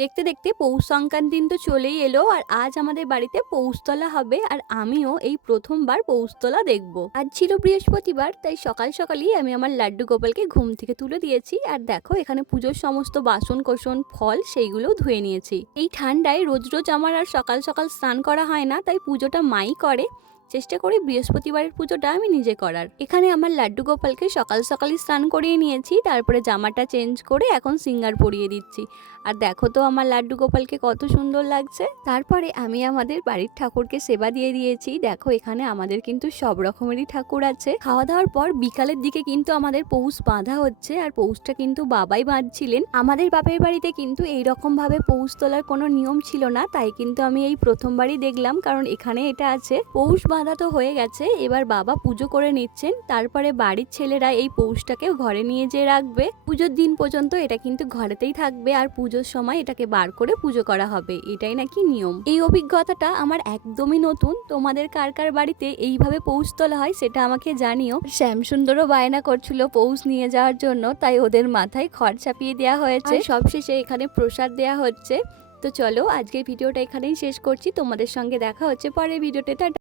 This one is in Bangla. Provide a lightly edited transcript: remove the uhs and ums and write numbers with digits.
দেখতে দেখতে পৌষ সংক্রান্তি তো চলেই এলো আর আজ আমাদের বাড়িতে পৌষতলা হবে আর আমিও এই প্রথমবার পৌষতলা দেখব। আজ ছিল বৃহস্পতিবার, তাই সকাল সকালই আমি আমার লাড্ডু গোপালকে ঘুম থেকে তুলে দিয়েছি আর দেখো এখানে পুজোর সমস্ত বাসন কোসন ফল সেইগুলোও ধুয়ে নিয়েছি। এই ঠান্ডায় রোজ রোজ আমার আর সকাল সকাল স্নান করা হয় না, তাই পুজোটা মাই করে। চেষ্টা করি বৃহস্পতিবারের পুজোটা আমি নিজে করার। এখানে আমার লাড্ডু গোপালকে সকাল সকালই স্নান করিয়ে নিয়েছি, তারপরে জামাটা চেঞ্জ করে এখন সিঙ্গার পরিয়ে দিচ্ছি। আর দেখো তো আমার লাড্ডু গোপালকে কত সুন্দর লাগছে। তারপরে আমি আমাদের বাড়ির ঠাকুরকে সেবা দিয়ে দিয়েছি। দেখো এখানে আমাদের কিন্তু সব রকমেরই ঠাকুর আছে। খাওয়া দাওয়ার পর বিকালের দিকে কিন্তু আমাদের পৌষ বাঁধা হচ্ছে, আর পৌষটা কিন্তু বাবাই বাঁধছিলেন। আমাদের বাপের বাড়িতে কিন্তু এইরকম ভাবে পৌষ তোলার কোনো নিয়ম ছিল না, তাই কিন্তু আমি এই প্রথমবারই দেখলাম, কারণ এখানে এটা আছে। পৌষ বাঁধা তো হয়ে গেছে, এবার বাবা পুজো করে নিচ্ছেন, তারপরে বাড়ির ছেলেরা এই পৌষটাকে ঘরে নিয়ে যেয়ে রাখবে। পুজোর দিন পর্যন্ত এটা কিন্তু ঘরেতেই থাকবে আর পুজোর সময় এটাকে বার করে পুজো করা হবে, এটাই নাকি নিয়ম। এই অভিজ্ঞতাটা আমার একদমই নতুন। তোমাদের কার কার বাড়িতে এইভাবে পৌষ তোলা হয় সেটা আমাকে জানিও। শ্যামসুন্দরও বায়না করছিল পৌষ নিয়ে যাওয়ার জন্য, তাই ওদের মাথায় খড় চাপিয়ে দেওয়া হয়েছে। সবশেষে এখানে প্রসাদ দেওয়া হচ্ছে। তো চলো আজকের ভিডিওটা এখানেই শেষ করছি, তোমাদের সঙ্গে দেখা হচ্ছে পরের ভিডিওতে।